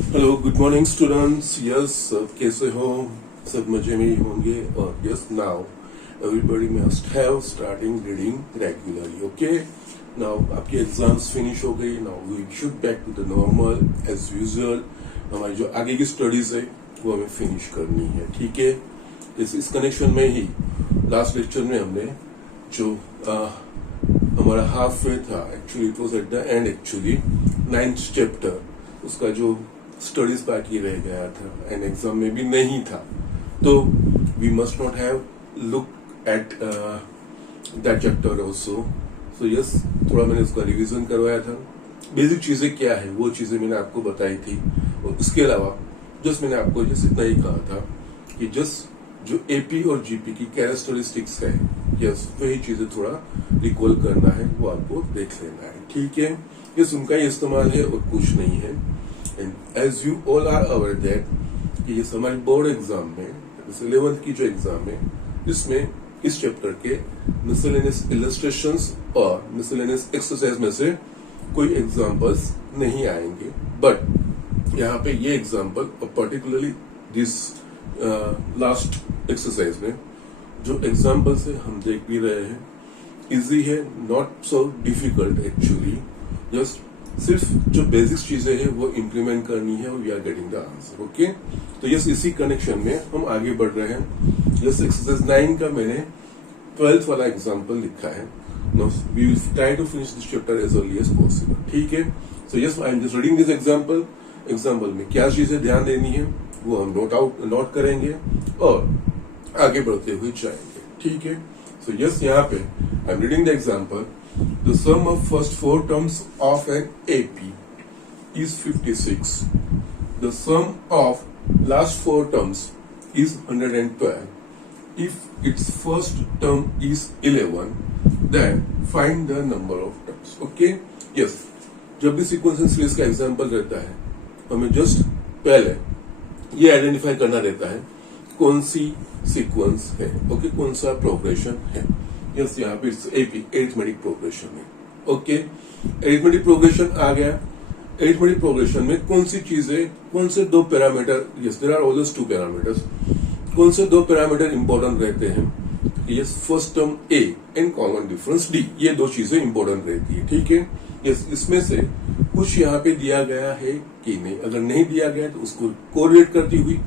Hello good morning students. Yes, सब कैसे हो? सब मजे में ही होंगे। और yes, now everybody must have starting reading regularly. Okay, now आपके एग्जाम्स फिनिश हो गई। Now we should back to the normal as usual. हमारी जो आगे की स्टडीज है वो हमें फिनिश करनी है, ठीक है। इस कनेक्शन में ही लास्ट लेक्चर में हमने जो हमारा हाफ वे था, actually it was at the end, actually 9th chapter, उसका जो स्टडीज बाकी रह गया था एंड एग्जाम में भी नहीं था, तो we must not have look at that chapter also. So yes, थोड़ा मैंने उसका रिवीजन करवाया था। बेसिक चीजें क्या है वो चीजें मैंने आपको बताई थी, और उसके अलावा जस्ट मैंने आपको जस्ट इतना ही कहा था कि जस्ट जो एपी और जीपी की कैरेक्टरिस्टिक्स है, यस, वही चीजें थोड़ा रिकॉल करना है, वो आपको देख लेना है, ठीक है। यस, उनका ही इस्तेमाल है और कुछ नहीं है। And as you all are aware that कि ये हमारे बोर्ड एग्जाम में 11th की जो एग्जाम है, इसमें इस चैप्टर के मिसलेनियस इलस्ट्रेशंस और मिसलेनियस एक्सरसाइज में से कोई एग्जांपल्स नहीं आएंगे, बट यहाँ पे ये एग्जांपल और पर्टिकुलरली दिस लास्ट एक्सरसाइज में जो एग्जांपल्स है हम देख भी रहे हैं, इजी है, not so difficult actually. Just सिर्फ जो बेसिक्स चीजें हैं वो इम्प्लीमेंट करनी है और we are getting the answer. Okay, तो यस, इसी कनेक्शन में हम आगे बढ़ रहे हैं। जस्ट एक्सरसाइज 9 का मैंने 12th वाला एग्जांपल लिखा है। Now we will try to finish this chapter as early as possible, ठीक है। So yes, I am just reading this example. Example में क्या चीजें ध्यान देनी है वो हम नोट करेंगे और आगे बढ़ते हुए जाएंगे, ठीक है। सो यस, यहाँ पे I am reading the example. The sum of first 4 terms of an AP is 56. The sum of last 4 terms is 112. If its first term is 11, then find the number of terms. Okay? Yes. जब भी sequence and series का example रहता है, हमें just पहले ये identify करना रहता है कौन सी सीक्वेंस है, ओके, कौन सा प्रोग्रेशन है। यस, यहाँ पे एपी एरिथमेटिक प्रोग्रेशन है। ओके, एरिथमेटिक प्रोग्रेशन आ गया। एरिथमेटिक प्रोग्रेशन में कौन सी चीजें, कौन से दो parameter, yes there are always 2 parameters, कौन से 2 पैरामीटर इंपॉर्टेंट रहते हैं? Yes, first term A and common difference D, ये 2 चीजें इंपॉर्टेंट रहती है, ठीक है। यस, इसमें से कुछ यहाँ पे दिया गया है कि नहीं, अगर नहीं दिया गया तो उसको कोरिलेट करती हुई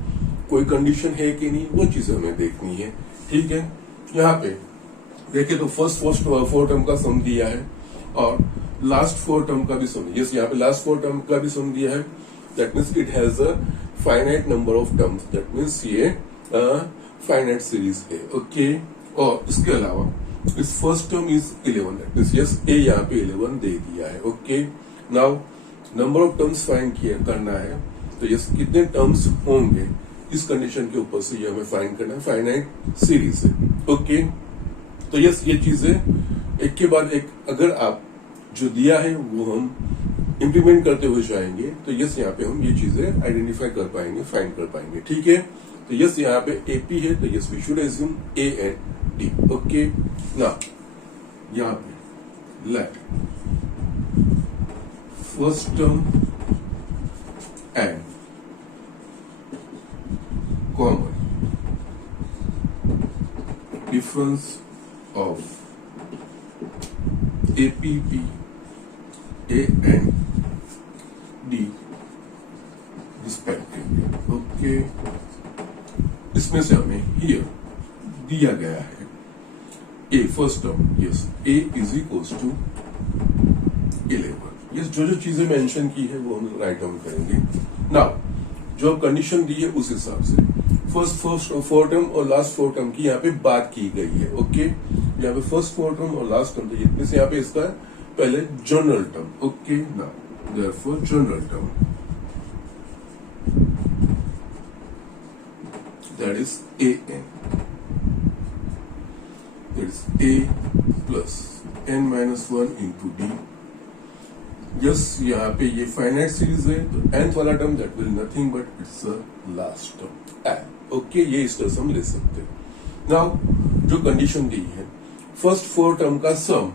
कोई कंडीशन है कि नहीं, वो चीजें हमें देखनी है, ठीक है। यहाँ पे देखिए तो फर्स्ट 4 टर्म का सम दिया है और लास्ट 4 टर्म का भी सम। यस, यहाँ पे लास्ट 4 टर्म का भी सम दिया है। That means it has a finite number of terms, that means ये फाइनाइट सीरीज है, ओके। और इसके अलावा इस first term is 11, that means yes, a यहाँ पे 11 दे दिया है, okay. Now number of terms find करना है, तो यस, कितने टर्म्स होंगे इस कंडीशन के ऊपर से ये हमें फाइंड करना है, फाइनाइट सीरीज है, ओके। तो यस, ये चीजें एक के बाद एक अगर आप जो दिया है वो हम इंप्लीमेंट करते हुए जाएंगे, तो यस, यहाँ पे हम ये चीजें आइडेंटिफाई कर पाएंगे, फाइंड कर पाएंगे, ठीक है। तो यस, यहाँ पे एपी है, तो yes we should assume A and D, okay. ना यहाँ पे let first term and common difference of APP A and D respectively, okay। इसमें से हमें here दिया गया है A first term, yes, A is equals to 11। Yes, जो जो चीजें मेंशन की है वो हम राइट डाउन करेंगे। नाउ जो कंडीशन दी है उस हिसाब से फर्स्ट 4 टर्म और लास्ट 4 टर्म की यहाँ पे बात की गई है, ओके। यहाँ पे फर्स्ट 4 टर्म और लास्ट टर्म, तो यहाँ पे इसका पहले general term, okay. Now therefore general term that is A N, that is A plus N minus 1 into D. Yes, यहाँ पे ये फाइनाइट सीरीज है, तो nth वाला term that will nothing but it's a last term N, okay. ये इस तरह से हम ले सकते हैं। नाउ जो कंडीशन दी है, फर्स्ट 4 टर्म का सम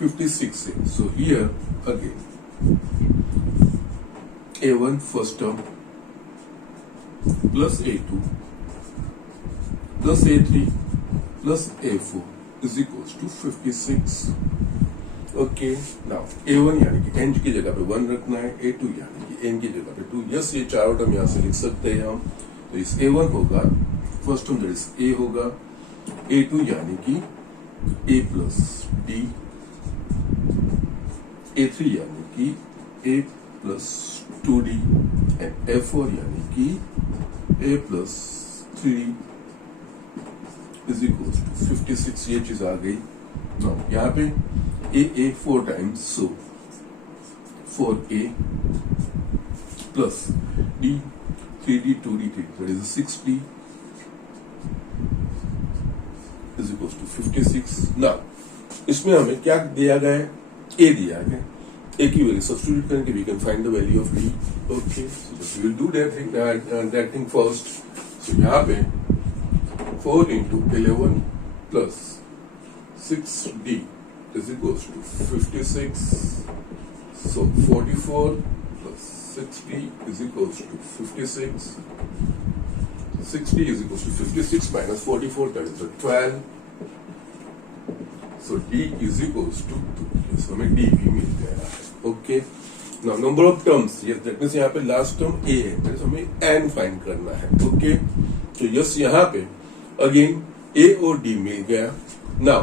56 है, so here again A1 first term plus A2 plus A3 plus A4 is equals to 56. Okay, now A1 यानी कि n की जगह पे 1 रखना है, A2 यानी कि n की जगह पे 2. यस, ये चारों टर्म यहाँ से लिख सकते हैं हम. तो इस A1 होगा first term that is A होगा, A2 यानी कि A प्लस D, A3 यानी कि A plus 2D and A4 यानी कि A plus 3 is equal to 56. ये चीज आ गई. नाउ यहाँ पे A 4 times, so 4A plus D 3D 2D 3, that is 6D is equals to 56. Now इसमें हमें क्या दिया गया है? A दिया गया. A की वैल्यू सब्स्टिट्यूट करके we can find the value of D. Okay, so we will do that thing first. So यहाँ पे 4 into 11 plus 6D is equals to 56. So 44 plus 60 is equals to 56. 60 is equals to 56 minus 44, that is 12. So D is equals to 2. So हमें D भी मिल गया है. Okay. Now number of terms. Yes, that means यहाँ पे last term A है. that is हमें n find करना है. Okay. तो yes यहाँ पे again A और D मिल गया. Now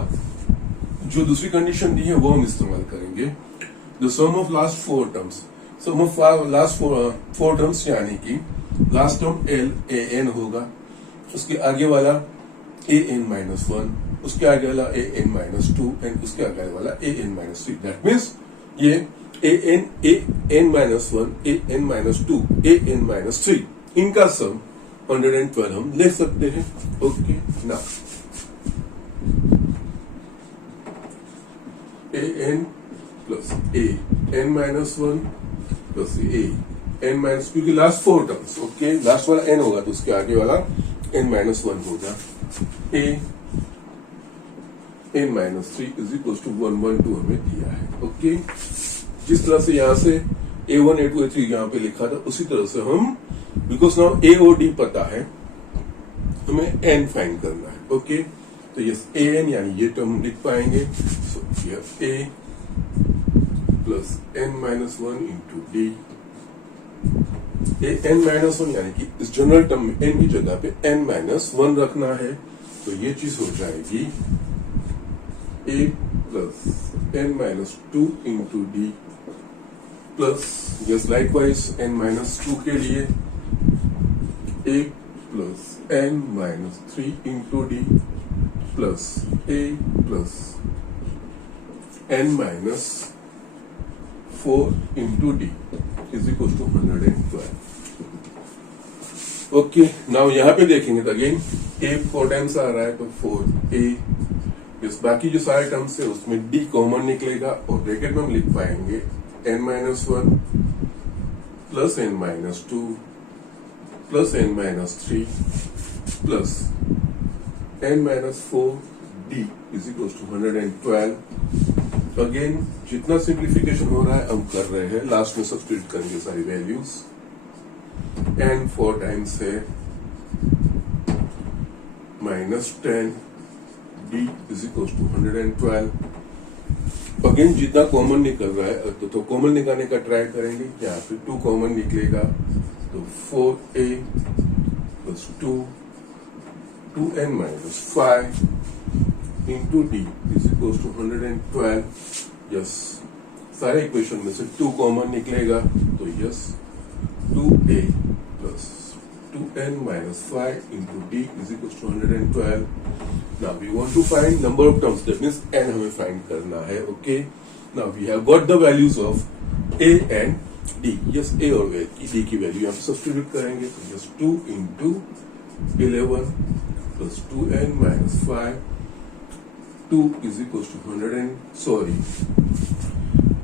जो दूसरी कंडीशन दी है वो हम इस्तेमाल करेंगे. The sum of last 4 terms, sum of last 4 terms यानी कि last term L A N होगा, उसके आगे वाला A N minus 1, उसके आगे वाला A N minus 2 एंड उसके आगे वाला A N minus 3. That means ये A N minus 1, A N minus 2, A N minus 3 इनका सम 112 हम ले सकते हैं. Okay, now an plus a n minus 1 plus a n minus, क्योंकि लास्ट 4 टर्म्स. ओके, लास्ट वाला n होगा तो उसके आगे वाला n minus 1 होगा. a n minus 3 is equals to 112 हमें दिया है. ओके, जिस तरह से यहाँ से a1 a2 a3 यहाँ पे लिखा था उसी तरह से हम, बिकॉज नाउ a और d पता है, हमें n फाइंड करना है. ओके, तो यस an यानी ये टर्म लिख पाएंगे. So here a plus n minus 1 into d. n minus 1 यानी कि इस जनरल टर्म में n की जगह पे n माइनस 1 रखना है, तो ये चीज हो जाएगी a plus n minus 2 into d plus yes likewise n minus 2 के लिए a plus n minus 3 into d plus a plus n minus 4 into d is equal to 112. Okay, now यहाँ पे देखेंगे तो अगेन a 4 टाइम्स आ रहा है तो 4a. इस बाकी जो सारे टर्म्स है उसमें d कॉमन निकलेगा और ब्रैकेट में हम लिख पाएंगे n minus 1 plus n minus 2 plus n minus 3 plus n minus 4d is equals to 112. Again जितना सिंप्लीफिकेशन हो रहा है हम कर रहे हैं, लास्ट में सब्स्टिट्यूट करेंगे सारी वैल्यूज. n 4 टाइम्स है minus 10d is equals to 112. Again जितना कॉमन निकल रहा है तो कॉमन निकालने का ट्राई करेंगे. यहाँ पे 2 कॉमन निकलेगा तो 4a plus 2n minus 5 into d is equals to 112. Yes, सारे इक्वेशन में से 2 कॉमन निकलेगा तो yes 2a plus 2n minus 5 into d is equals to 112. Now we want to find number of terms, that means n हमें find करना है. Okay, now we have got the values of a and d. Yes, a और d की value हम substitute करेंगे तो yes 2 into 11 plus 2n minus 5, 2 is equals to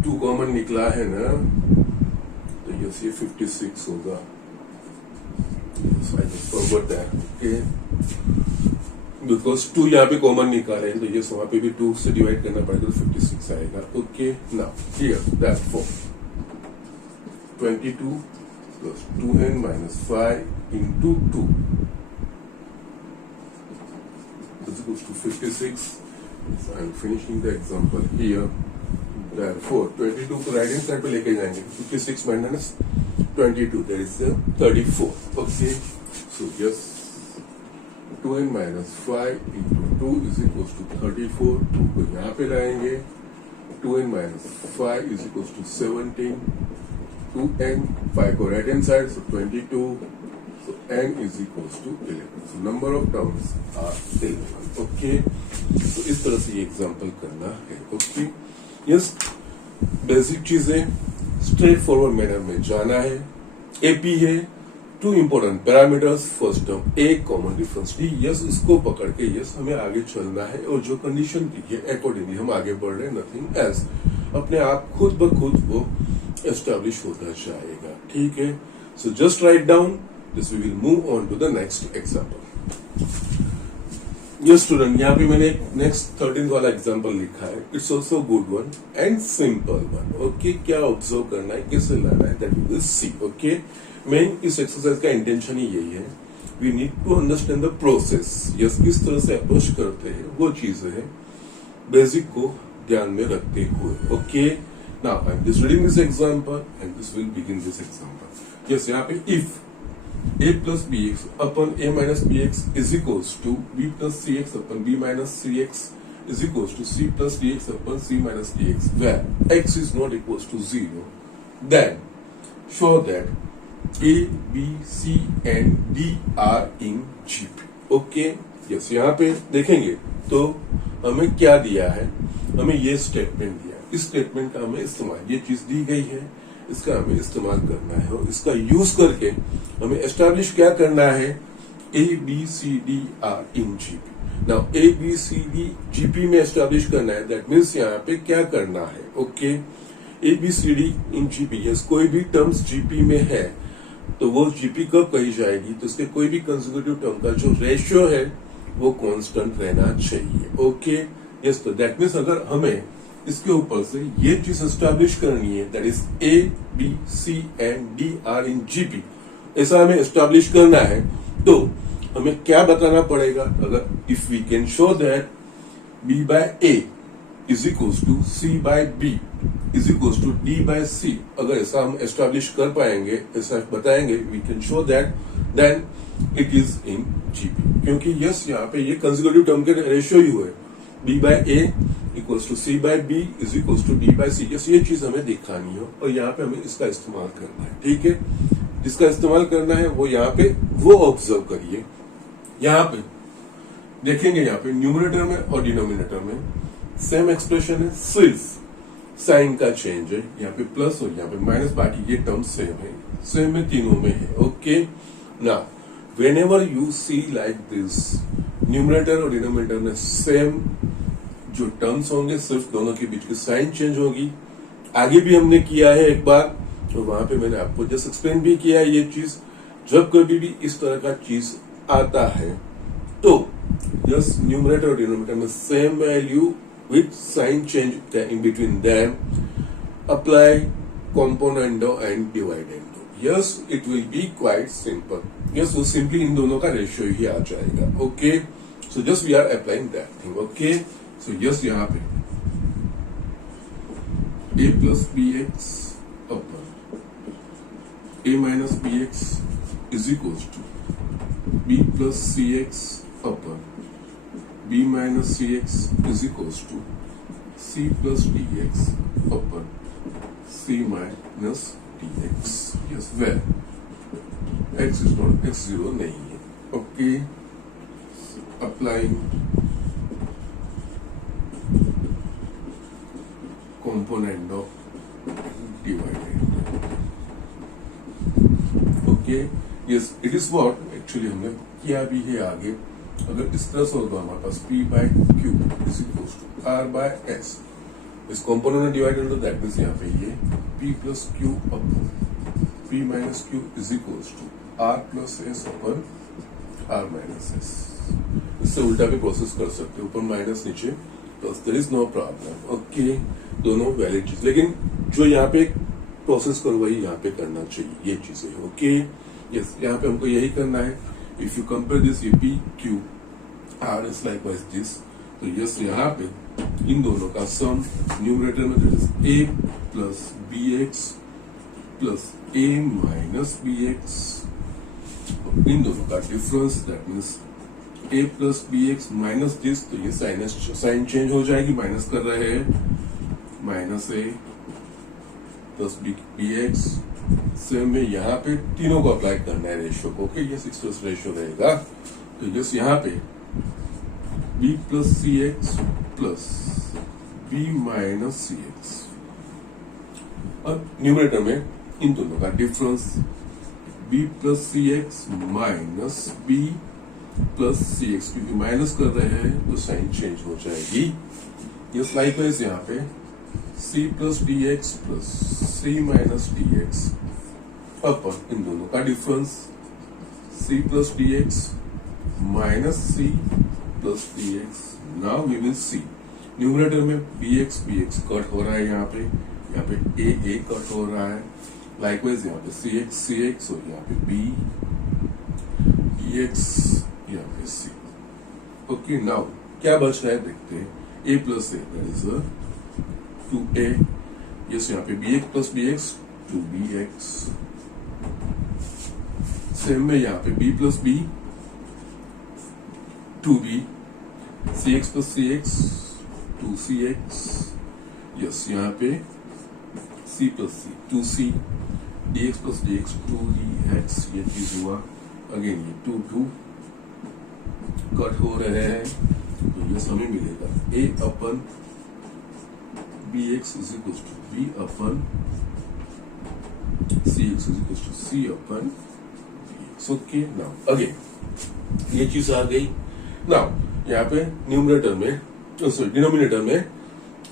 2 common निकला है ना तो यस ये 56 होगा. Yes, I just forgot that. Okay, because 2 यहाँ पे कॉमन निकाले हैं तो यस वहां पे भी 2 से डिवाइड करना पड़ेगा तो 56 आएगा. Okay, now here that for 22 plus 2n minus 5 into 2 is equals to 56. So I'm finishing the example here. Therefore 22 को राइट हैंड साइड पे लेके जाएंगे, 56 minus 22 that is 34. Okay, so yes, 2n minus 5 into 2 is equals to 34. 2 को यहाँ पे लाएंगे, 2n minus 5 is equals to 17. 2n 5 को right hand side, so 22. So n is equals to 11. So number of terms are 11. Okay, so इस तरह से ये example करना है. Okay, यस, बेसिक चीजें स्ट्रेट फॉरवर्ड मैनर में जाना है. एपी है, 2 इंपॉर्टेंट पैरामीटर्स, फर्स्ट टर्म ए, कॉमन डिफरेंस डी. यस, इसको पकड़ के यस हमें आगे चलना है और जो कंडीशन दी है अकॉर्डिंगली हम आगे बढ़ रहे हैं. नथिंग एल्स, अपने आप खुद ब खुद वो एस्टैब्लिश होता जाएगा. ठीक है, so just write down this. We will move on to the next example. ये स्टूडेंट, यहाँ पे मैंने नेक्स्ट 13 वाला एग्जांपल लिखा है. It's also good one and simple one. Okay, क्या ऑब्जर्व करना है, कैसे लाना है, that we will see. Okay, main इस एक्सरसाइज का इंटेंशन ही यही है. We need to understand the process. Yes, किस तरह से अप्रोच करते हैं वो चीजें है, बेसिक को ध्यान में रखते हुए. Okay, now I am just reading this example and this will begin this example. Yes, यहाँ पे if a plus bx upon a minus bx is equals to b plus cx upon b minus cx is equals to c plus dx upon c minus dx, where x is not equals to 0, then show that a, b, c and d are in GP. Okay, yes, यहाँ पे देखेंगे तो हमें क्या दिया है, हमें ये स्टेटमेंट दिया है. इस स्टेटमेंट का हमें इस्तेमाल, ये चीज दी गई है, इसका हमें इस्तेमाल करना है और इसका यूज करके हमें एस्टैब्लिश क्या करना है, A B C D are in GP. Now A B C D GP में एस्टैब्लिश करना है, दैट मीन्स यहाँ पे क्या करना है. Okay, A B C D in GP. Yes, कोई भी टर्म्स जीपी में है तो वो जीपी कब कही जाएगी, तो इसके कोई भी कंसेक्यूटिव टर्म का जो रेशियो है वो कांस्टेंट रहना चाहिए. ओके, यस, तो दैट मीन्स अगर हमें इसके ऊपर से ये चीज एस्टैब्लिश करनी है, that is A B C and D are in GP, ऐसा हमें एस्टैब्लिश करना है, तो हमें क्या बताना पड़ेगा. अगर if we can show that b by a is equals to c by b is equals to d by c, अगर ऐसा हम एस्टैब्लिश कर पाएंगे, ऐसा बताएंगे, we can show that then it is in GP. क्योंकि यस, यहाँ पे ये कंसेक्यूटिव टर्म के रेशियो ही हुए, b by a equals to c by b is equals to d by c. ये चीज हमें दिखानी है और यहाँ पे हमें इसका इस्तेमाल करना है. ठीक है, जिसका इस्तेमाल करना है वो यहाँ पे वो ऑब्जर्व करिए. यहाँ पे देखेंगे, यहाँ पे न्यूमरेटर में और डिनोमिनेटर में सेम एक्सप्रेशन है, सिर्फ साइन का चेंज है. यहाँ पे प्लस और यहाँ पे माइनस, बाकी ये टर्म सेम है, सेम में तीनों में है. Okay, now whenever you see like this, numerator और डिनोमिनेटर में सेम जो टर्म्स होंगे, सिर्फ दोनों के बीच की साइन चेंज होगी. आगे भी हमने किया है एक बार, तो वहां पे मैंने आपको जस्ट एक्सप्लेन भी किया है ये चीज. जब कभी भी इस तरह का चीज आता है तो जस्ट न्यूमरेटर और डिनोमिनेटर में same value with sign change in between them, apply componendo and dividendo. Yes, it will be quite simple. Yes, वो सिंपली इन दोनों का रेशियो ही आ जाएगा. Okay, so just we are applying that thing. Okay, so yes, यहाँ पे a plus bx upon a minus bx is equals to b plus cx upon b minus cx is equals to c plus dx upon c minus dx. Yes, where x is not x0 नहीं है. Okay, applying component of dividend. Okay, yes, it is what actually हमने किया भी है. आगे अगर इस तरह से होगा हमारे पास p by q is equals to r by s, इस कॉम्पोनेंट में डिवाइड कर, दैट मीन्स यहाँ पे ये p plus q upon p minus q is equals to r plus s upon r minus s. इससे उल्टा भी प्रोसेस कर सकते हो, ऊपर माइनस नीचे plus, there is no problem. Okay, दोनों वैलिड चीज. लेकिन जो यहाँ पे प्रोसेस करो वही यहाँ पे करना चाहिए, ये चीजें। ओके यस, यहाँ पे हमको यही करना है। इफ यू कंपेयर दिस, ये p q r is likewise this, तो यस यहाँ पे इन दोनों का सम न्यूमरेटर में that is A plus b x plus a minus b x, इन दोनों का difference that means a plus b x minus this, तो ये साइन चेंज हो जाएगी, माइनस कर रहे हैं, माइनस ए प्लस बी एक्स। सेम में यहाँ पे तीनों को अप्लाई करना है रेशियो को। ओके ये 6 रेशियो रहेगा, तो जस्ट यहाँ पे b प्लस सी एक्स प्लस बी माइनस सी एक्स। अब न्यूमरेटर में इन दोनों का डिफरेंस b प्लस सी एक्स माइनस बी प्लस सी एक्स, क्योंकि माइनस कर रहे हैं तो साइन चेंज हो जाएगी। ये लाइकवाइज यहाँ पे c plus d x plus c minus d x अपन इन दोनों का difference c plus d x minus c plus d x. Now we will see numerator में bx कट हो रहा है, यहाँ पे a कट हो रहा है, लाइकवाइज यहाँ पे cx और यहाँ पे bx यहाँ पे c। ओके नाउ क्या बच रहा है देखते हैं, a plus a that is 2a, yes यहाँ पे bx plus bx 2bx। Same में यहाँ पे b plus b 2b, cx plus cx 2cx, yes यहाँ पे c plus c 2c, dx plus dx 2dx, ये चीज हुआ। अगेन ये 2 कट हो रहे हैं, तो ये हमें मिलेगा a upon bx is equal to b upon cx is equal to c upon dx। Okay now again ये चीज आ गई। नाउ यहाँ पे न्यूमरेटर में सॉरी डिनोमिनेटर में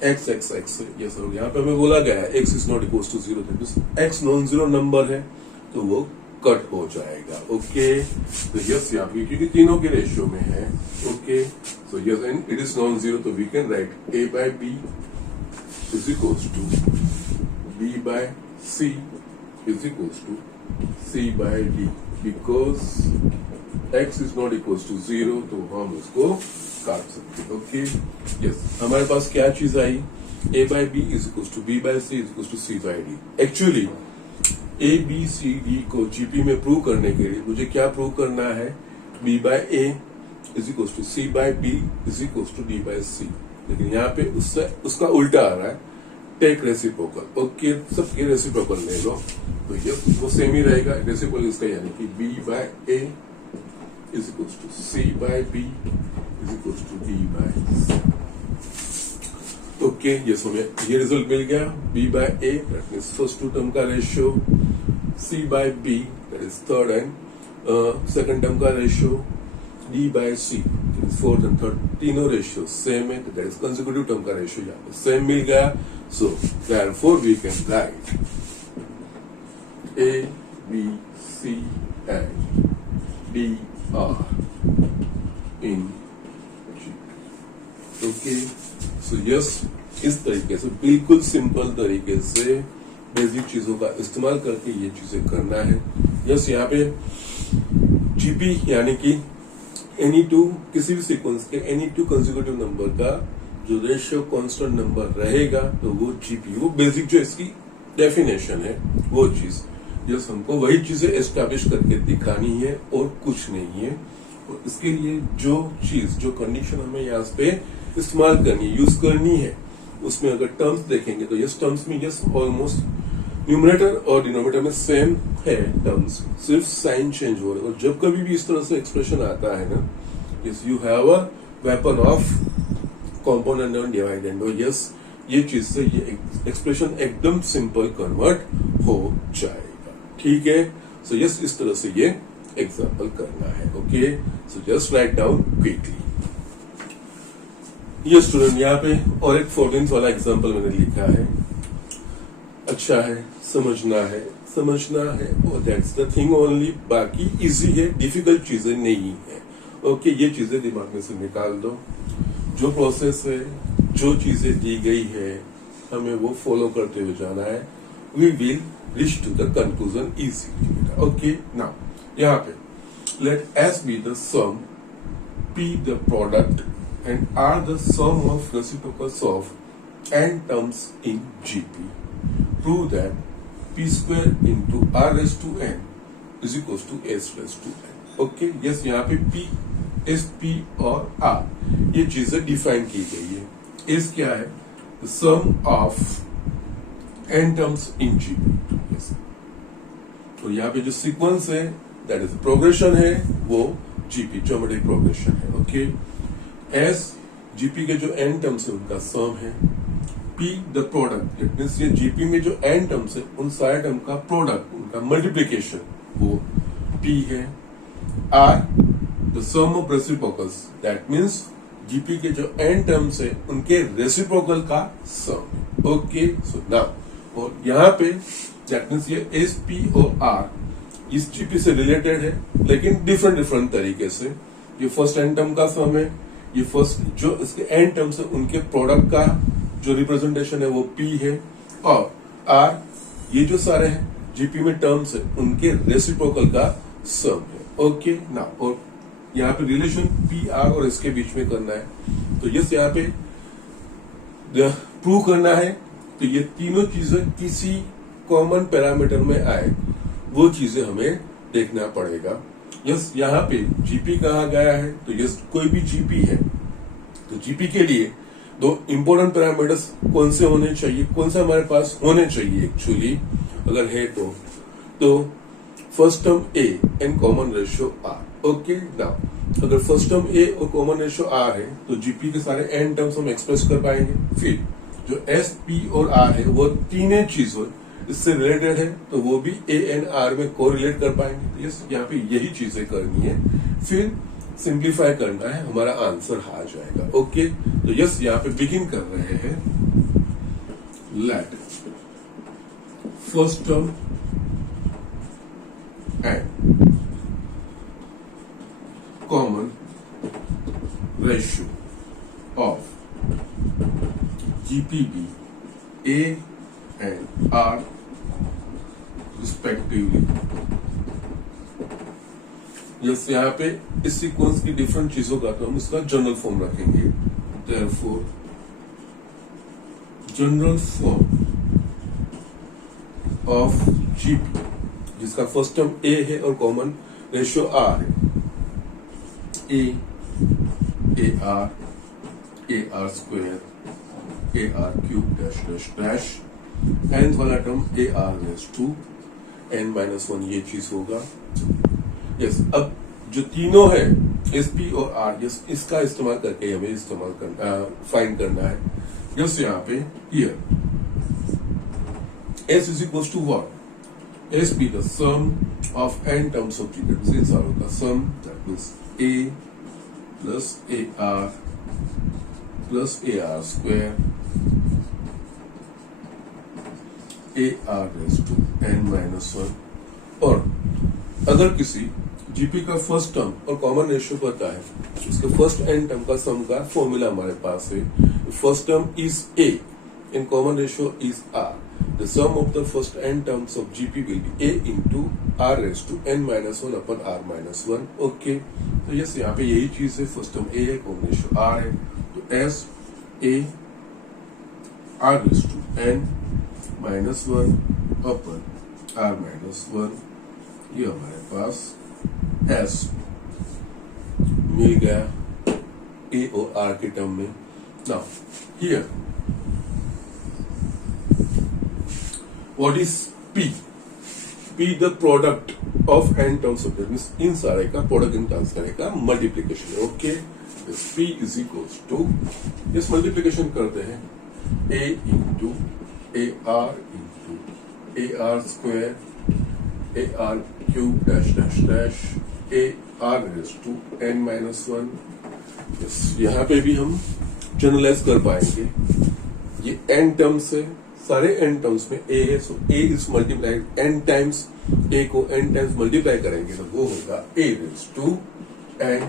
x x x, ये सर यहाँ पे हमें बोला गया है x is not equal to 0, that means x non zero number है तो वो कट हो जाएगा। ओके तो यस यहाँ पे क्योंकि तीनों के रेशियो में है। Okay so yes and it is non zero, तो we can write a by b is equals to b by c is equals to c by d, because x is not equals to 0, तो हम उसको काट सकते हैं। Okay yes हमारे पास क्या चीज आई, a by b is equals to b by c is equals to c by d। Actually a b c d को जीपी में प्रूव करने के लिए मुझे क्या प्रूव करना है, b by a is equals to c by b is equals to d by c, लेकिन यहाँ पे उसका उल्टा आ रहा है, टेक रेसिप्रोकल। ओके सबके रेसिप्रोकल ले लो, तो ये वो सेम ही रहेगा, रेसिप्रोकल इसका यानी कि b by a is equals to c by b is equals to d by c। Okay ये हमें ये रिजल्ट मिल गया, b by a that means first two term का ratio, c by b that is third and second term का ratio, d by c that is fourth and third, तीनों ratio same है, that is consecutive term का ratio यहाँ पे same मिल गया। So therefore we can write a b c and d are in G। Okay so yes इस तरीके से बिल्कुल सिंपल तरीके से बेसिक चीजों का इस्तेमाल करके ये चीजें करना है। यस यहाँ पे जीपी यानी कि एनी टू किसी भी सीक्वेंस के एनी टू कंसेक्यूटिव नंबर का जो रेशियो कांस्टेंट नंबर रहेगा तो वो जीपी, वो बेसिक जो इसकी डेफिनेशन है वो चीज, यस हमको वही चीजें एस्टैब्लिश करके दिखानी है और कुछ नहीं है। और इसके लिए जो चीज जो कंडीशन हमें यहाँ पे इस्तेमाल करनी है, यूज करनी है, उसमें अगर टर्म्स देखेंगे तो यस टर्म्स में यस ऑलमोस्ट न्यूमरेटर और डिनोमिनेटर में सेम है टर्म्स, सिर्फ साइन चेंज हो रहा है। और जब कभी भी इस तरह से एक्सप्रेशन आता है ना, yes you have a weapon of component and dividend, और यस ये चीज से ये एक्सप्रेशन एकदम सिंपल कन्वर्ट हो जाएगा। ठीक है, सो यस इस तरह से ये एग्जाम्पल करना है। Okay so just write down quickly. ये स्टूडेंट यहाँ पे और एक 14th वाला एग्जाम्पल मैंने लिखा है, अच्छा है, समझना है और दैट्स द थिंग ओनली, बाकी इजी है, डिफिकल्ट चीजें नहीं है। ओके ये चीजें दिमाग में से निकाल दो, जो प्रोसेस है, जो चीजें दी गई है हमें वो फॉलो करते हुए जाना है we will reach to the conclusion easily. Okay, now यहाँ पे let S be the sum, P the product, and R the sum of reciprocals of n terms in GP. Prove that P square into R raised to n is equals to S raised to n. Okay, yes, यहाँ पे P, S, P और R ये चीजें define की गई है. S क्या है? The sum of n terms in GP. Yes. तो यहाँ पे जो सीक्वेंस है, दैट इज प्रोग्रेशन है, वो GP ज्योमेट्रिक प्रोग्रेशन है. ओके, S GP के जो n टर्म्स है उनका सम है. P the product, it means ये GP में जो n टर्म्स है उन सारे टर्म का प्रोडक्ट, उनका मल्टीप्लिकेशन, वो P है. R the sum of reciprocals, that means GP के जो n टर्म्स है उनके रेसिप्रोकल का सम. ओके, सो नाउ और यहाँ पे दैट मीन्स ये एस, पी और आर इस जीपी से रिलेटेड है, लेकिन डिफरेंट तरीके से. ये फर्स्ट एन टर्म का सम है, ये फर्स्ट जो इसके एन टर्म्स है उनके प्रोडक्ट का जो रिप्रेजेंटेशन है वो पी है, और आर ये जो सारे हैं जीपी में टर्म्स है उनके रेसिप्रोकल का सम है. ओके, ना और यहाँ पे रिलेशन पी आर और इसके बीच में करना है. तो यस, यहाँ पे प्रूव करना है. तो ये तीनों चीजें किसी कॉमन पैरामीटर में आए, वो चीजें हमें देखना पड़ेगा. यस, यहाँ पे जीपी कहा गया है, तो यस कोई भी जीपी है तो जीपी के लिए दो इंपॉर्टेंट पैरामीटर्स कौन से होने चाहिए, कौन से हमारे पास होने चाहिए एक्चुअली अगर है तो first term A and common ratio R. Okay, now अगर फर्स्ट टर्म ए और कॉमन रेशियो आर है तो जीपी के सारे एन टर्म्स हम एक्सप्रेस कर पाएंगे. फिर जो एस, पी और आर है वो तीनों चीजों इससे रिलेटेड है, तो वो भी ए एन आर में कोरिलेट कर पाएंगे. तो यस, यहाँ पे यही चीजें करनी है, फिर सिंप्लीफाई करना है, हमारा आंसर आ जाएगा. ओके, तो यस यहाँ पे बिगिन कर रहे हैं. Late first term and common ratio of GPB A and R respectively. Yes, यहाँ पे इस सीक्वेंस की डिफरेंट चीजों का तो हम इसका जनरल फॉर्म रखेंगे. Therefore general form of GP, जिसका फर्स्ट टर्म A है और कॉमन रेशियो R है, AR square AR cube dash dash dash, nth वाला term AR raise to n-1, ये चीज होगा. यस, अब जो तीनों है SP और R, यस इसका इस्तेमाल करके हमें इस्तेमाल करना फाइंड करना है. यस, यहाँ पे here S is equal to what? S be the sum of n terms of G. That means all of the sum, that means A plus AR plus AR square AR raised to n-1. और अगर किसी GP का first term और common ratio पता है, उसके first N term का सम का फॉर्मूला हमारे पास है. First term is A and common ratio is R. The sum of the first n terms of GP will be A into R raised to n-1 upon R-1. Okay, तो yes यहाँ पे यही चीज है. First term A है, common ratio R है, तो S A R raised to n-1 upon R-1, ये हमारे पास S मिल गया A और R के टर्म में. Now here what is P? P the product of n terms of business. इन सारे का प्रोडक्ट, इन टर्म्स सारे का multiplication. Okay, P is equals to, इस मल्टीप्लिकेशन करते हैं A into AR square AR cube dash dash dash AR raised to n-1. yes, यहाँ पे भी हम जनरलाइज कर पाएंगे. ये n टर्म्स है, सारे n टर्म्स में A है, so A is multiplied n times. A को n टाइम्स मल्टीप्लाई करेंगे तो वो होगा A raise to n.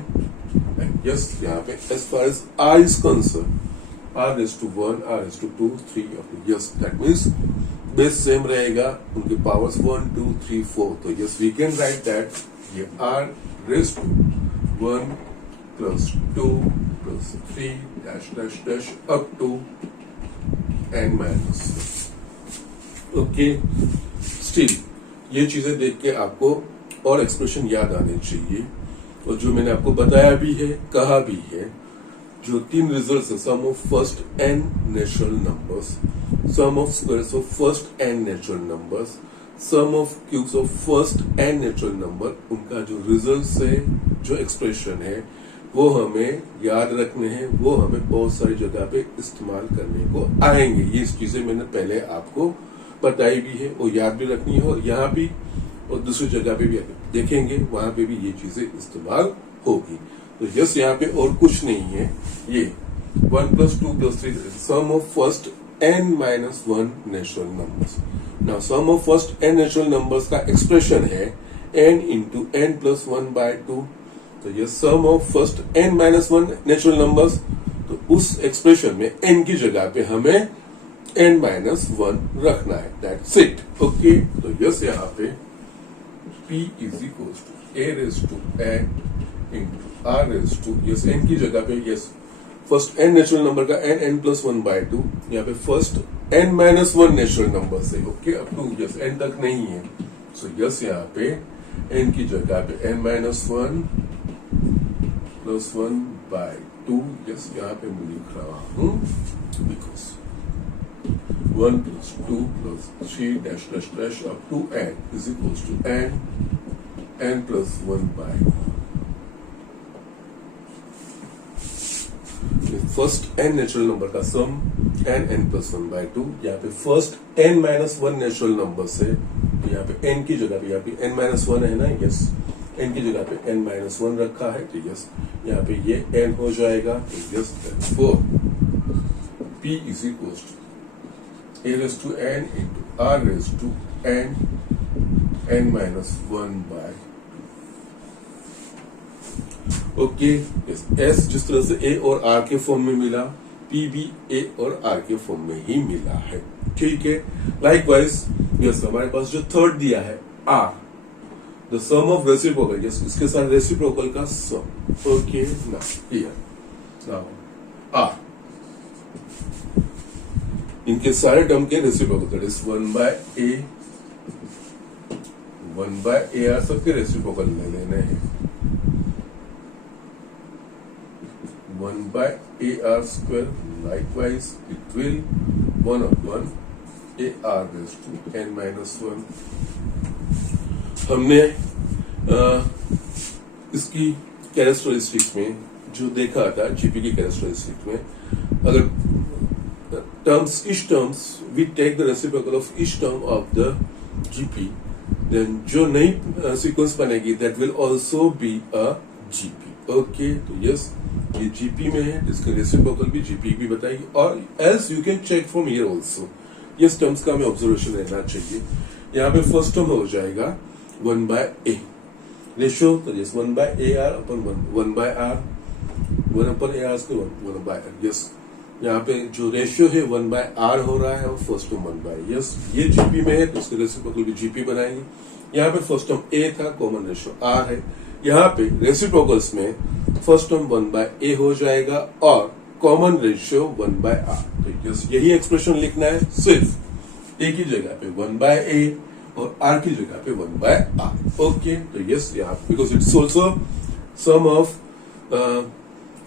And yes, यहाँ पे as far as R is concern, R raise to 1, R raise to 2, 3. Yes, that means base same रहेगा, उनके powers 1 2 3 4, तो yes we can write that ये r raise to 1 plus 2 plus 3 dash dash dash up to n minus. Okay, still ये चीजें देख के आपको और एक्सप्रेशन याद आने चाहिए, और जो मैंने आपको बताया भी है, कहा भी है, जो 3 रिजल्ट्स है, sum of first n natural numbers, sum of squares of first n natural numbers, sum of cubes of first n natural number, उनका जो रिजल्ट है, जो एक्सप्रेशन है, वो हमें याद रखने हैं, वो हमें बहुत सारी जगह पे इस्तेमाल करने को आएंगे। ये चीजें मैंने पहले आपको बताई भी है और याद भी रखनी है, और यहाँ भी और दूसरी जगह पे भी देखेंगे, वहां पे भी ये चीजें इस्तेमाल होगी। तो यस, यहाँ पे और कुछ नहीं है, ये 1 plus 2 plus 3 sum of first n minus 1 natural numbers. Now sum of first n natural numbers का एक्सप्रेशन है n into n plus 1 by 2। तो ये sum of first n minus 1 natural numbers, तो उस एक्सप्रेशन में n की जगह पे हमें n माइनस 1 रखना है, दैट्स इट। ओके, तो यस यहाँ पे p is equal to a raise to n into r raise to, yes n की जगह पे yes first n natural number का n प्लस 1 बाय 2, यहाँ पे first n minus 1 natural number से, okay, up to yes n तक नहीं है, सो यस यहाँ पे n की जगह पे n minus 1 plus 1 by 2, yes यहाँ पे मैं लिख रहा हूं because 1 plus 2 plus 3 dash dash dash up to n is equal to n plus 1 by first n natural number का सम n प्लस 1 बाय 2, यहाँ पे first n minus 1 natural number से, तो यहाँ पे n की जगह पे, यहाँ पे n माइनस 1 है ना, यस n की जगह पे n माइनस 1 रखा है, तो यस यहाँ पे ये n हो जाएगा, yes 4 p is equal to a raise to n into r raise to n minus 1 by, okay, s जिस तरह से a और r के फॉर्म में मिला, p भी a और r के फॉर्म में ही मिला है, ठीक है। लाइकवाइज यस हमारे पास जो थर्ड दिया है r, the sum of reciprocal, yes इसके साथ रेसिप्रोकल का सम, ओके, नाउ r इनके सारे टर्म के reciprocal, that is 1 by a r सबके रेसिप्रोकल ले लेने हैं, 1 by ar square, likewise it will 1 upon ar raised to n minus 1। हमने इसकी कैरेक्टरिस्टिक्स में जो देखा था, जीपी की कैरेक्टरिस्टिक्स में, अगर terms, each terms we take the reciprocal of each term of the GP, then जो नई सीक्वेंस बनेगी that will also be a GP, okay. तो यस ये जीपी में है, जिसका रेसिप्रोकल भी जीपी भी बताएगी, और else you can check from here also, yes terms का हमें ऑब्जर्वेशन रहना चाहिए। यहाँ पे फर्स्ट टर्म हो जाएगा 1 बाय a रेशियो, तो yes 1 by a r upon 1 by r, 1 upon a r square 1 by r, yes यहाँ पे जो रेशियो है 1 बाय r हो रहा है, और फर्स्ट टर्म 1 बाय, यस ये जीपी में है तो इसके रेसिप्रोकल भी जीपी बनाएंगे। यहाँ पे फर्स्ट टर्म a था, कॉमन रेशियो r है, यहाँ पे रेसिप्रोकल्स में फर्स्ट टर्म 1 बाय a हो जाएगा और कॉमन रेशियो 1 बाय r, तो यस यही एक्सप्रेशन लिखना है, सिर्फ a की जगह पे 1 बाय a और r की जगह पे 1 बाय r, ओके। तो यस यहाँ because it's also sum of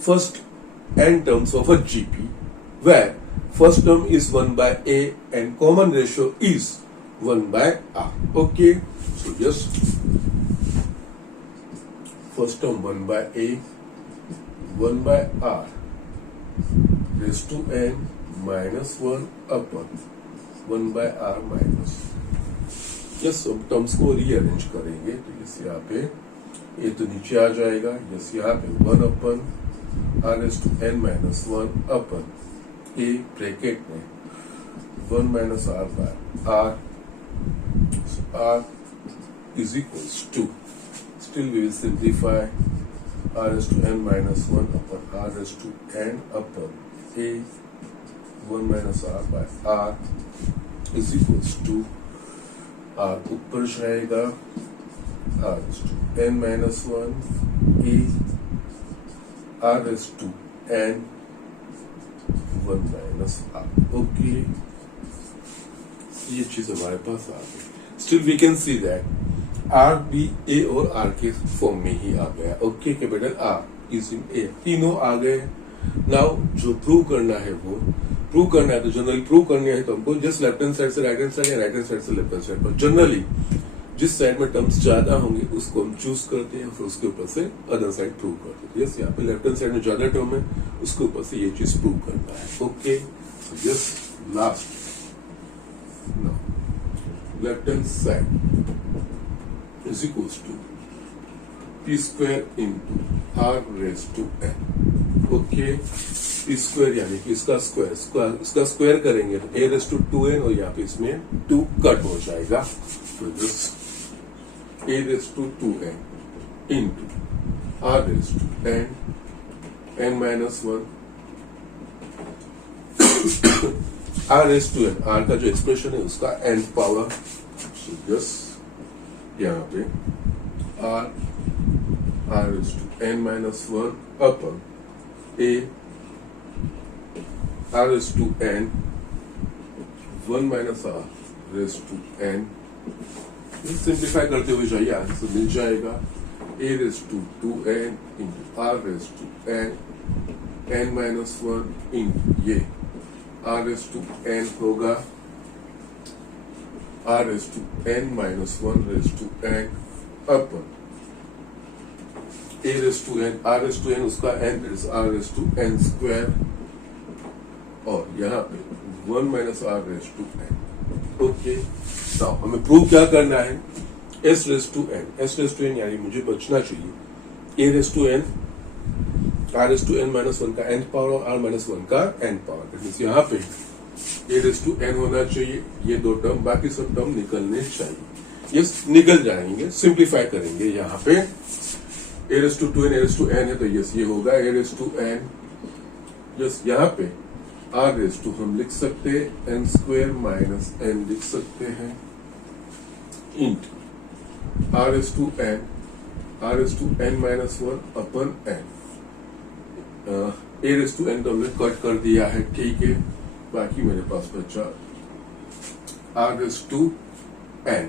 first n terms of a GP where first term is 1 by a and common ratio is 1 by r, okay। So yes, first term 1 by a, 1 by r raised to n minus 1 upon 1 by r minus, yes सब terms को rearrange करेंगे, तो yes यहाँ पे ये तो नीचे आ जाएगा, यस यहाँ पे 1 अपन r raised to n minus 1 upon a bracket में 1 minus r by r, so r is equals to, still we will simplify, r raised to n minus 1 upon r raised to n upon a 1 minus r by r is equals to r ऊपर जाएगा r raise to n minus one a r raise to n one minus r. Okay, ये चीज हमारे पास आ गई। Still we can see that r b a और r के फॉर्म में ही आ गया। Okay, capital R is in a, तीनों आ गए। नाउ जो प्रूव करना है वो प्रूव करना है, तो जनरली प्रूव करनी है तो हमको जस्ट लेफ्ट हैंड साइड से राइट हैंड साइड या राइट हैंड साइड से लेफ्ट हैंड साइड पर जनरली जिस साइड में टर्म्स ज्यादा होंगे उसको हम चूज करते हैं, फिर उसके ऊपर से अदर साइड प्रूव करते हैं। यस, यहाँ पे लेफ्ट हैंड साइड में ज्यादा टर्म है, उसके ऊपर से ये चीज प्रूव करना है। Okay, so yes, last left hand side is equals to P square into R raise to N. Okay, P square यानी कि इसका स्क्वायर करेंगे तो ए रेज टू 2n और यहाँ पे इसमें 2 कट हो जाएगा, तो just a raised to 2n into r raised to n minus 1 r raised to n, r का जो एक्सप्रेशन है उसका n पावर, जस्ट यहाँ पे r raised to n minus 1 upon a r raised to n 1 minus r raised to n। Simplify करते हुए जाइए, answer मिल जाएगा a raise to 2n into r raise to n minus 1 into ये r raise to n होगा r raise to n minus 1 raise to n upon a raise to n, r raise to n उसका n is r raise to n square और यहाँ पे 1 minus r raise to n। Okay, तो हमें prove क्या करना है, s raise to n यानी मुझे बचना चाहिए a raise to n r raise to n minus 1 का n पावर और r माइनस 1 का n पावर। यहाँ पे a रेज टू n होना चाहिए, ये दो टर्म, बाकी सब टर्म निकलने चाहिए। यस, निकल जाएंगे, सिंप्लीफाई करेंगे। यहाँ पे a raise to 2n a raise to n है तो यस ये होगा a raise to n। Yes, यहाँ पे r रेज टू हम लिख सकते हैं n स्क्वायर माइनस n लिख सकते हैं into r raise to n minus 1 upon n। a raise to n तो हमने कट कर दिया है, ठीक है, बाकी मेरे पास बचा r raise to n,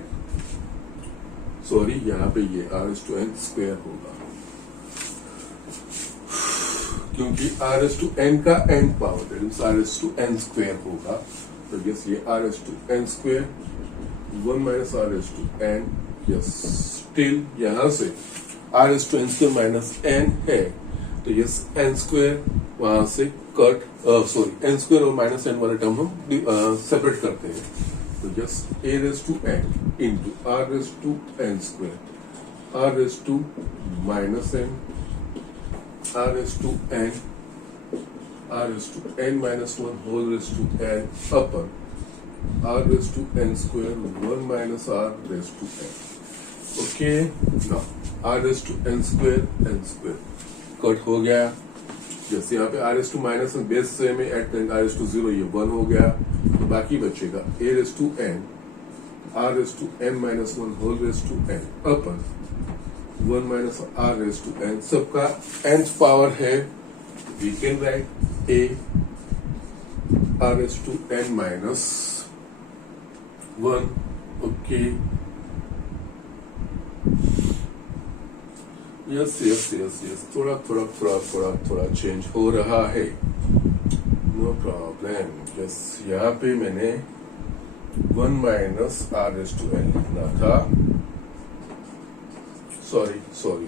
sorry यहाँ पे ये r raise to n square होगा क्योंकि r रेज टू n का n power r raise to n square होगा, तो यस ये r raise to n square 1 minus r raise to n। Yes, still यहां से r raise to n square minus n है तो yes n square वहां से कट, सॉरी n स्क्वायर और माइनस n वाले टर्म हम सेपरेट करते हैं, तो yes a raise to n into r raise to n square r raise to minus n r raised to n minus 1 whole raised to n upon r raised to n square 1 minus r raised to n। Okay, now r raised to n square cut हो गया। जैसे यहाँ पे r raised to minus n base से में add करेंगे r raised to 0, ये 1 हो गया, तो बाकी बचेगा a raised to n r raised to n minus 1 whole raised to n upon 1 minus r raise to n, सबका nth पावर है, we can write a r raise to n minus 1। Okay, yes, थोड़ा change हो रहा है, no problem. Yes, यहाँ पे मैंने 1 minus r raise to n लिखना था, सॉरी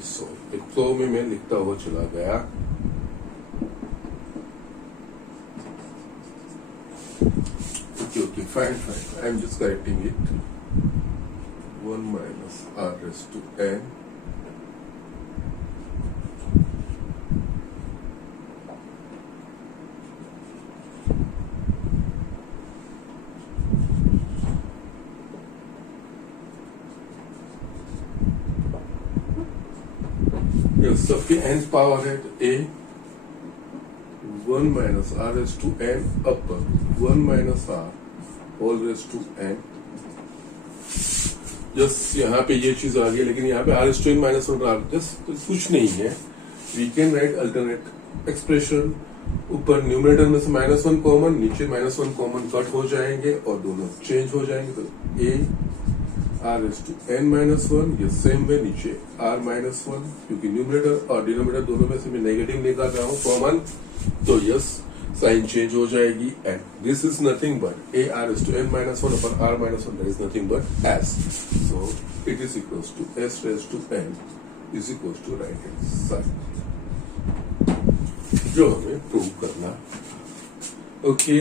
एक तो में मैं लिखता हुआ चला गया। Okay, fine, I am just correcting it. 1 minus r raise to n सबके n पावर है तो a 1 minus r raise to n upon 1 minus r whole raise to n। Just यहाँ पे ये चीज आ गई, लेकिन यहाँ पे r स्टू n minus one R just कुछ नहीं है। We can write alternate expression. ऊपर न्यूमरेटर में से माइनस वन कॉमन, नीचे माइनस वन कॉमन कट हो जाएंगे और दोनों चेंज हो जाएंगे। तो a r raise to n minus one, ये सेम में नीचे r माइनस वन, क्योंकि न्यूमरेटर और डिनोमिनेटर दोनों में से मैं नेगेटिव निकाल रहा हूँ कॉमन, तो यस साइन चेंज हो जाएगी। And this is nothing but a r raise to n minus one upon r minus one, that is nothing but s। So it is equals to s raise to n is equals to right hand side, जो हमें prove करना। Okay,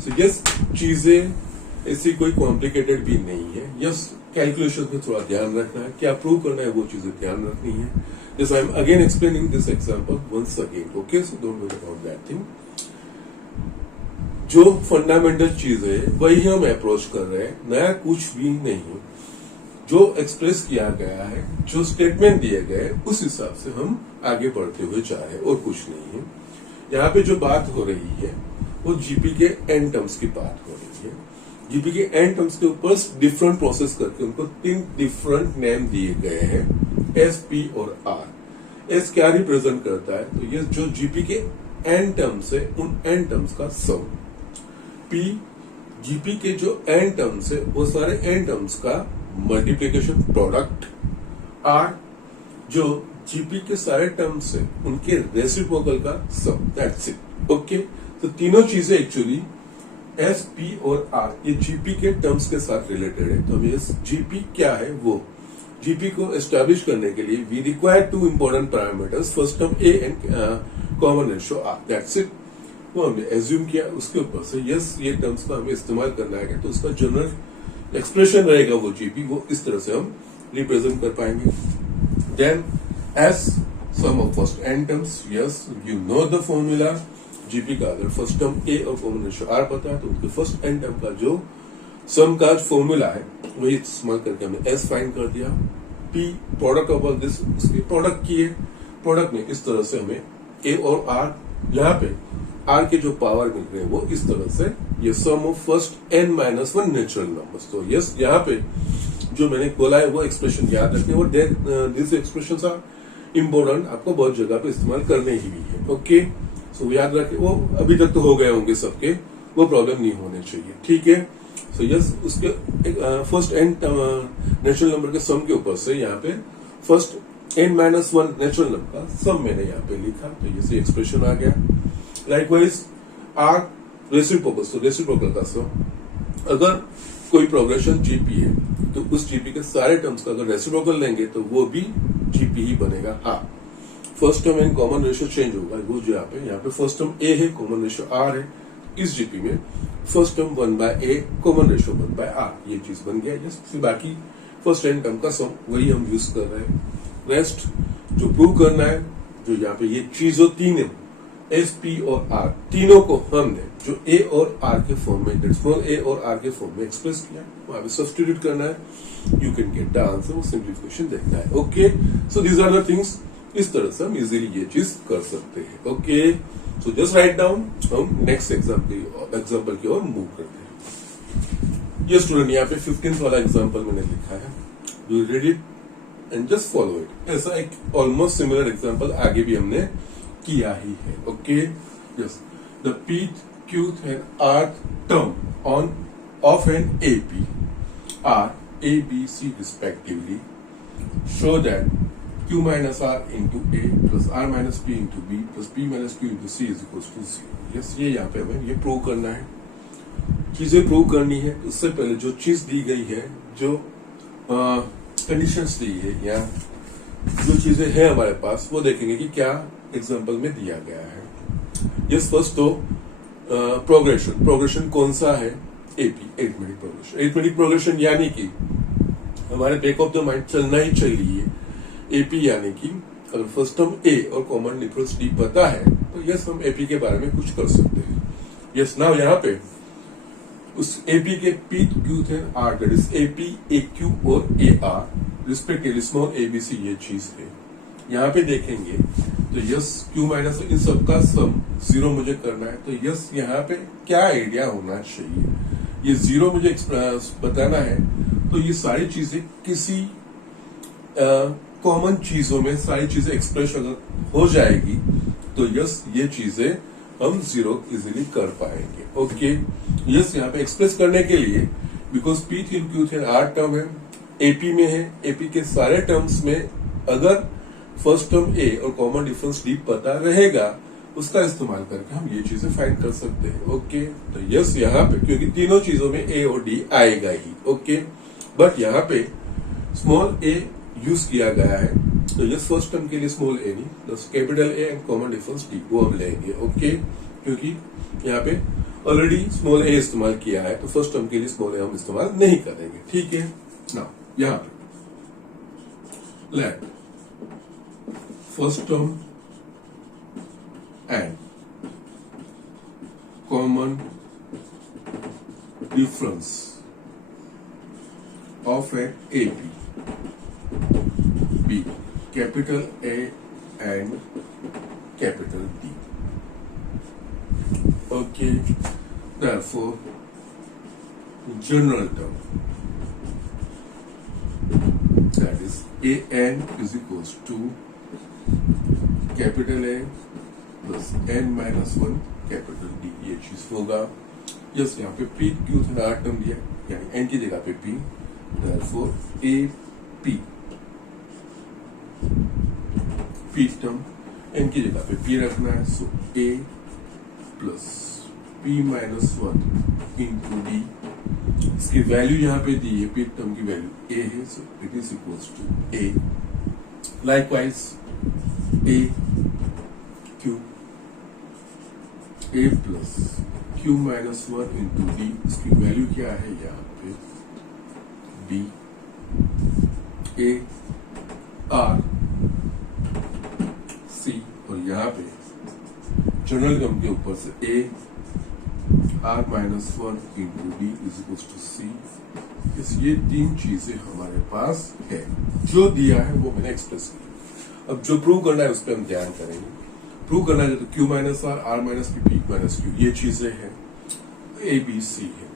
so yes चीजें ऐसी कोई complicated भी नहीं है। Yes calculation में थोड़ा ध्यान रखना है, क्या प्रूव करना है वो चीजें ध्यान रखनी है। Just I am again explaining this example once again. Okay, so don't worry about that thing. जो फंडामेंटल चीज है वही हम अप्रोच कर रहे हैं, नया कुछ भी नहीं। जो एक्सप्रेस किया गया है, जो स्टेटमेंट दिए गए, उस हिसाब से हम आगे बढ़ते हुए जा रहे हैं और कुछ नहीं है। यहाँ पे जो बात हो रही है वो जीपी के एन टर्म्स की बात हो रही है। जीपी के एन टर्म्स के ऊपर डिफरेंट प्रोसेस करके उनको 3 डिफरेंट नेम दिए गए हैं, एस, पी और आर। एस क्या रिप्रेजेंट करता है? तो ये जो जीपी के एन टर्म्स है उन एन टर्म्स का सम। पी जीपी के जो एन टर्म्स है वो सारे एन टर्म्स का मल्टीप्लीकेशन प्रोडक्ट। आर जो जीपी के सारे टर्म्स है उनके रेसिप्रोकल का सम। That's it. ओके, तो तीनों चीजें एक्चुअली एस, पी और आर ये जीपी के टर्म्स के साथ रिलेटेड है। तो ये जीपी क्या है, वो जीपी को एस्टैब्लिश करने के लिए we require 2 important parameters, first term A and common ratio R. That's it. वो हमने एज्यूम किया, उसके ऊपर से यस ये टर्म्स का हमें इस्तेमाल करना है, तो उसका जनरल एक्सप्रेशन रहेगा वो जीपी, वो इस तरह से हम रिप्रेजेंट कर पाएंगे। Then S sum of first N terms. Yes you know the formula. GP का अगर फर्स्ट टर्म ए और कॉमन रेशियो आर पता है तो उनके फर्स्ट एन टर्म का जो सम का फॉर्मूला है वही इस्तेमाल करके हमने एस फाइंड कर दिया। P product of all this, उसकी प्रोडक्ट किए। प्रोडक्ट में इस तरह से हमें ए और आर, यहाँ पे आर के जो पावर मिल रहे हैं वो इस तरह से ये sum of first N minus one natural numbers. तो यस यहाँ पे जो मैंने बोला है वो एक्सप्रेशन याद रखें, और दिस एक्सप्रेशन आर इम्पोर्टेंट, आपको बहुत जगह पे इस्तेमाल करने ही भी है। ओके, सो याद रखें। वो अभी तक तो हो गए होंगे सबके, वो प्रॉब्लम नहीं होने चाहिए। ठीक है, सो यस उसके फर्स्ट एन नेचुरल नंबर के सम के ऊपर से यहाँ पे first N minus one natural number का सम मैंने यहाँ पे लिखा, तो ये एक्सप्रेशन आ गया। लाइकवाइज आर रेसिप्रोकल, तो रेसिप्रोकल का सम। अगर कोई प्रोग्रेशन जीपी है तो उस जीपी के सारे टर्म्स का अगर रेसिप्रोकल लेंगे तो वो भी जीपी ही बनेगा। हाँ, first term and common ratio change होगा, वो जो यहाँ पे फर्स्ट टर्म ए है, कॉमन रेशियो आर है। इस जीपी में first term 1/a, common ratio 1/r, ये चीज बन गया। फिर बाकी फर्स्ट एन टर्म का सम वही हम यूज कर रहे हैं। रेस्ट जो प्रूव करना है, जो यहाँ पे ये चीजों तीन है, एस, पी और आर, तीनों को हमने जो ए और आर के फॉर्म में, स्मॉल ए और आर के फॉर्म में एक्सप्रेस किया, वहां पे सब्स्टिट्यूट करना है। You can get the answer, वो सिंप्लीफिकेशन देखना है। Okay, so these are the things. इस तरह से हम इजीली ये चीज कर सकते हैं। Okay, so just write down. हम नेक्स्ट एग्जाम्पल की ओर मूव करते हैं। ये स्टूडेंट यहाँ पे 15th वाला एग्जाम्पल मैंने लिखा है, do read it and just follow it. ऐसा एक ऑलमोस्ट सिमिलर एग्जाम्पल आगे भी हमने किया ही है। Okay, yes, the pth, qth and rth term of an AP are A, B, C respectively. Show that q minus r into A plus r minus p into B plus p minus q into C is equals to 0. Yes, ये यहाँ पे हमें ये prove करना है, चीजें prove करनी है। उससे पहले जो चीज दी गई है, जो कंडीशंस दी है या जो चीजें हैं हमारे पास, वो देखेंगे कि क्या एग्जाम्पल में दिया गया है। यस, फर्स्ट तो प्रोग्रेशन कौन सा है? AP, arithmetic progression. Arithmetic progression यानी कि हमारे बैक ऑफ द माइंड चलना ही चाहिए एपी, यानी कि अगर फर्स्ट टर्म ए और कॉमन डिफरेंस डी पता है तो यस हम एपी के बारे में कुछ कर सकते हैं। यस, नाउ यहाँ पे उस एपी के p, q and r, that is AP, a q और a r respectively, small a B c ये चीज है। यहाँ पे देखेंगे तो यस क्यू माइनस इन सबका सम 0 मुझे करना है। तो यस यहाँ पे क्या आइडिया होना चाहिए, ये जीरो मुझे बताना है, तो ये सारी चीजें किसी कॉमन चीजों में सारी चीजें एक्सप्रेस अगर हो जाएगी तो यस ये चीजें हम जीरो इजीली कर पाएंगे। ओके, यस यहाँ पे एक्सप्रेस करने के लिए because P three Q three 8 term है, एपी में है, एपी के सारे टर्म्स में अगर फर्स्ट टर्म ए और कॉमन डिफरेंस डी पता रहेगा उसका इस्तेमाल करके हम ये चीजें फाइंड कर सकते हैं। ओके, तो यस यहाँ पे क्योंकि तीनों चीजों में ए और डी आएगा ही। ओके, बट यहाँ पे स्मॉल ए यूज किया गया है, तो यस फर्स्ट टर्म के लिए स्मॉल ए नहीं, capital A and common difference D वो हम लेंगे। ओके, क्योंकि यहाँ पे ऑलरेडी स्मॉल ए इस्तेमाल किया है, तो फर्स्ट टर्म के लिए स्मॉल ए हम इस्तेमाल नहीं करेंगे। ठीक है, नाउ यहाँ पे let first term and common difference of A P be capital A and capital D. Okay, therefore general term that is an is equals to capital A plus n minus 1 capital D, ये चीज होगा। Yes यहाँ पे P Q था 8 term दिया, यानी n की जगह पे P, therefore A P term n की जगह पे P रखना है, so A plus P minus 1 into D, इसकी वैल्यू यहाँ पे दी है, पी टर्म की वैल्यू A है, so it is equals to A। Likewise A plus Q minus 1 into D, इसकी वैल्यू क्या है यहाँ पे B, A R C, और यहाँ पे जनरल टर्म के ऊपर से A R minus 1 into D is equal to c. ये तीन चीजें हमारे पास है, जो दिया है वो मैंने एक्सप्रेस किया। अब जो प्रूव करना है उस पर हम ध्यान करेंगे। प्रूव करना है तो Q minus R minus P minus Q ये चीजें हैं, A B C है।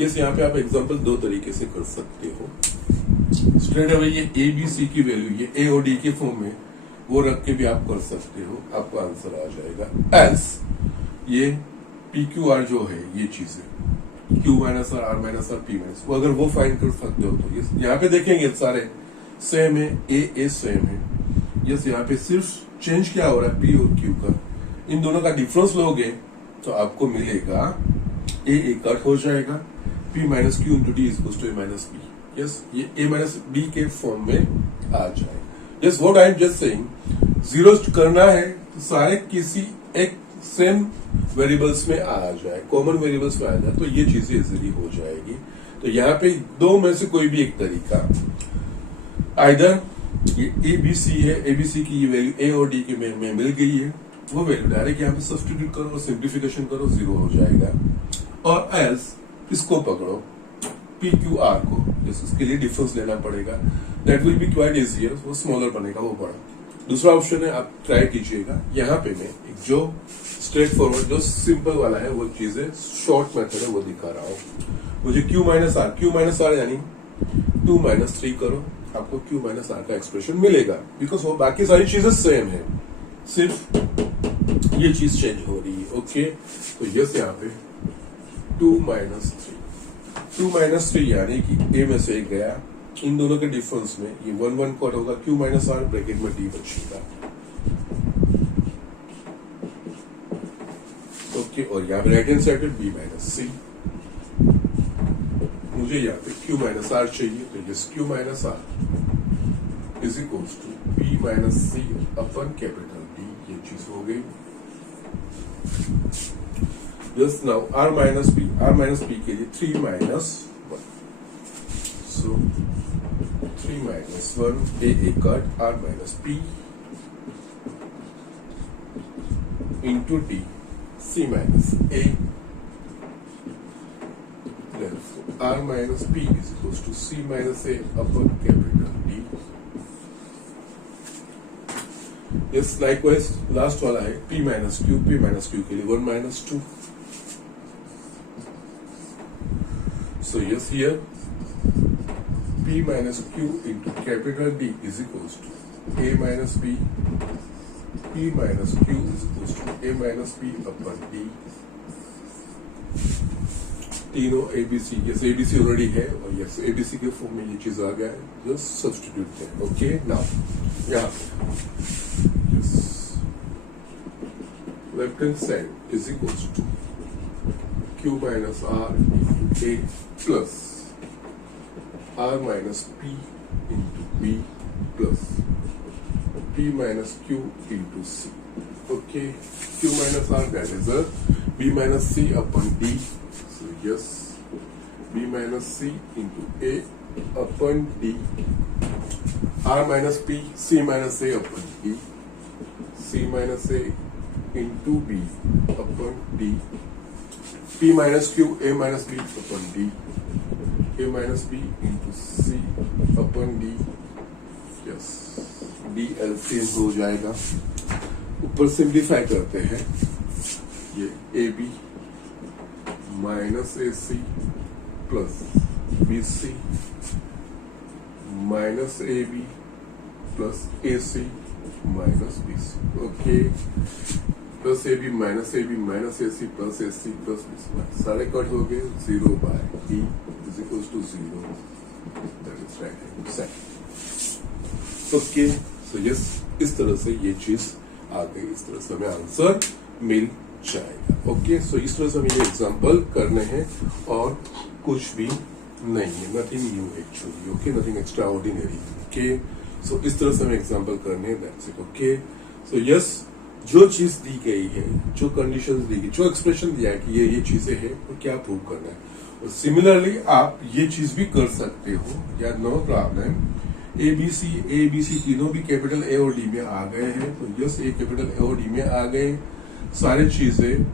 यस यहाँ पे आप एग्जाम्पल दो तरीके से कर सकते हो। स्ट्रेट अवे ये A B C की वैल्यू ये A और D के फॉर्म में वो रख के भी आप कर सकते हो, आपका आंसर आ जाएगा। एल्स ये पी क्यू आर जो है ये चीजें Q minus R minus R P minus, वो अगर वो फाइंड कर सकते हो तो यहाँ पे देखेंगे सारे सेम है, ए सेम है। यस यहाँ पे सिर्फ चेंज क्या हो रहा है P और Q का, इन दोनों का डिफरेंस लोगे तो आपको मिलेगा ए कट हो जाएगा, P minus Q into D is to A minus B. Yes ये ए माइनस डी के फॉर्म में आ जाएगा। Yes what I am just saying, zero करना है तो सारे किसी एक सेम वेरिएबल्स में आ जाए, कॉमन वेरिएबल्स में आ जाए, तो ये चीजें इजीली हो जाएगी। तो यहाँ पे दो में से कोई भी एक तरीका, आइदर ये एबीसी है, एबीसी की ये वैल्यू ए और डी के में मिल गई है, वो वैल्यू डायरेक्ट यहाँ पे सब्स्टिट्यूट करो और सिंप्लीफिकेशन करो, जीरो हो जाएगा। और एल्स इसको पकड़ो पी क्यू आर को, इसके लिए डिफरेंस लेना पड़ेगा, that will be quite easier, वो स्मॉलर बनेगा, वो बड़ा। दूसरा ऑप्शन है आप ट्राई कीजिएगा, यहाँ पे मैं जो स्ट्रेट फॉरवर्ड जो सिंपल वाला है वो चीजें शॉर्ट मेथड है वो दिखा रहा हूँ। मुझे Q माइनस आर यानी 2 माइनस 3 करो, आपको Q माइनस आर का एक्सप्रेशन मिलेगा, बिकॉज वो बाकी सारी चीजें सेम है, सिर्फ ये चीज चेंज हो रही है। ओके, तो यस यहाँ पे 2 माइनस 3 यानी कि ए में से एक गया, इन दोनों के डिफरेंस में ये 1 1 कट होगा, Q माइनस आर ब्रैकेट में डी बचेगा। ओके, और यहाँ पे राइट हैंड साइड पे B माइनस सी, मुझे यहाँ पे Q माइनस आर चाहिए, तो yes Q minus R is equals to B minus C upon capital D, ये चीज हो गई। Yes now R minus B के लिए 3 minus 1, so 3 minus 1 A cut R minus B into D C minus A, R minus P is equals to C minus A upon capital D। Yes likewise last वाला है P minus Q के लिए 1 minus 2, yes, here P minus Q into capital D is equals to A minus B, P minus Q is equals to A minus B upon D. तीनों ABC, yes ABC already है और yes ABC के form में ये चीज आ गया है, just substitute है. ओके, नाउ यहाँ yes left hand side is equals to Q minus R into A plus R minus P into B plus P minus Q into C. Okay, Q minus R, that is a B minus C upon D. So yes, B minus C into A upon D. R minus P, C minus A upon D. C minus A into B upon D. P minus Q, A minus B upon D. A minus B into C upon D. Yes, D LCM हो जाएगा. ऊपर simplify करते हैं. ये AB minus AC plus BC minus AB plus AC minus BC. Okay, plus AB minus AC plus AC plus BC. सारे cut हो गए. 0 by E is equals to 0. That is right hand side. Okay, so yes, इस तरह से ये चीज आ गई. इस तरह से हमें आंसर मिल जाएगा. ओके, सो इस तरह से हमें ये एग्जांपल करने हैं और कुछ भी नहीं है. Nothing new actually. Okay, nothing extraordinary. Okay, so इस तरह से हमें एग्जांपल करने हैं. That's it. Okay, so yes, जो चीज दी गई है, जो कंडीशंस दी गई, जो एक्सप्रेशन दिया है कि ये चीजें हैं और क्या प्रूव करना है. और सिमिलरली आप ये चीज भी कर सकते हो. या नो प्रॉब्लम. ABC तीनों भी कैपिटल ए और डी में आ गए हैं. तो यस, ए कैपिटल ए और डी में आ गए. सारी चीजें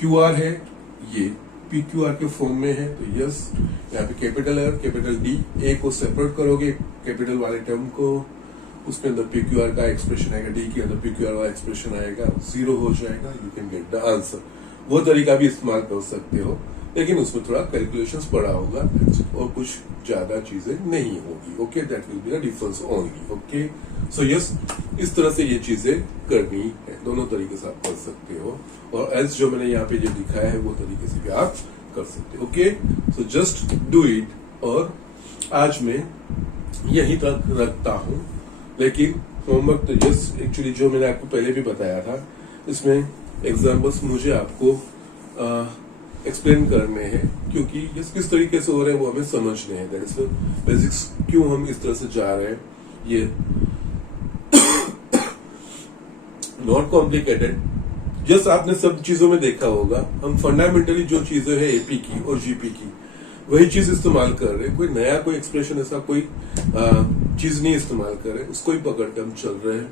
QR है, ये PQR के फॉर्म में है. तो यस, यहाँ पे कैपिटल है, कैपिटल D. ए को सेपरेट करोगे कैपिटल वाले टर्म को, उसके अंदर PQR का एक्सप्रेशन आएगा, D के अंदर PQR वाला एक्सप्रेशन आएगा. 0 हो जाएगा. You can get the answer. वो तरीका भी इस्तेमाल कर सकते हो, लेकिन उसमें थोड़ा कैलकुलेशंस पड़ा होगा और कुछ ज्यादा चीजें नहीं होगी. Okay, that will be the difference only. Okay, so yes, इस तरह से ये चीजें करनी है. दोनों तरीके से आप कर सकते हो, और एल्स जो मैंने यहाँ पे जो दिखाया है वो तरीके से भी आप कर सकते हो. Okay, so just do it. और आज मैं यहीं तक रखता हूँ, लेकिन होमवर्क तो यस एक्चुअली जो मैंने आपको पहले भी बताया था, इसमें एग्जाम्पल्स मुझे आपको एक्सप्लेन करने हैं, क्योंकि ये किस तरीके से हो रहे हैं वो हमें समझने हैं. That is basics. क्यों हम इस तरह से जा रहे हैं, ये नॉट कॉम्प्लिकेटेड. जस्ट आपने सब चीजों में देखा होगा, हम फंडामेंटली जो चीजें हैं एपी की और जीपी की, वही चीज इस्तेमाल कर रहे हैं. कोई नया कोई एक्सप्रेशन ऐसा कोई चीज नहीं इस्तेमाल कर रहे, उसको ही पकड़ के हम चल रहे हैं.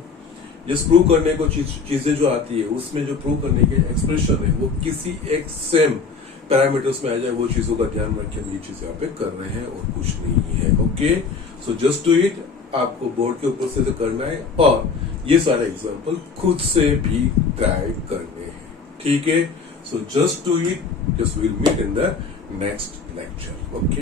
जिस प्रूव करने को चीजें जो आती है, उसमें जो प्रूव करने के एक्सप्रेशन है वो किसी एक सेम पैरामीटर्स में आ जाए, वो चीजों का ध्यान रख के हम ये चीजें यहाँ पे कर रहे हैं और कुछ नहीं है. Okay, so just do it. आपको बोर्ड के ऊपर से करना है और ये सारे एग्जांपल खुद से भी ट्राई करने हैं. ठीक है, so just do it. Just will meet in the next lecture. Okay.